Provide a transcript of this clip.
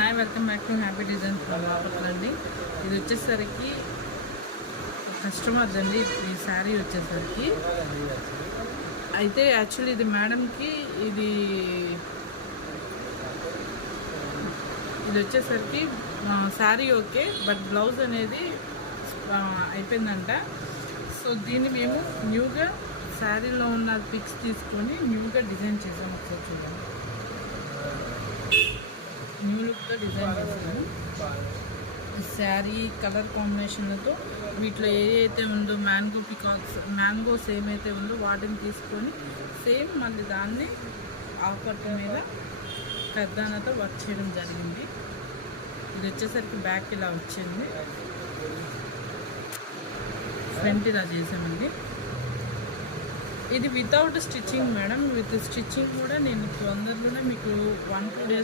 Hi, welcome back to happy designs అండి. ఇది వచ్చేసరికి కస్టమర్ అండి. ఈ శారీ వచ్చేసరికి అయితే యాక్చువల్లీ ఇది మేడంకి ఇది వచ్చేసరికి శారీ ఓకే, బట్ బ్లౌజ్ అనేది అయిపోయిందంట. సో దీన్ని మేము న్యూగా శారీలో ఉన్న పిక్స్ తీసుకొని న్యూగా డిజైన్ చేసాము. ఒకసారి చూడండి, న్యూ లుక్గా డిజైన్ చేసాము. శారీ కలర్ కాంబినేషన్లతో వీటిలో ఏదైతే ఉందో మ్యాంగోస్ ఏమైతే ఉందో వాటిని తీసుకొని సేమ్ మళ్ళీ దాన్ని ఆఫర్ మీద కర్దానాతో వర్క్ చేయడం జరిగింది. ఇది వచ్చేసరికి బ్యాక్ ఇలా వచ్చింది, ఫ్రంట్ ఇలా చేసామండి. ఇది without stitching madam. With stitching కూడా నేను తొందరలోనే మీకు 1-2 days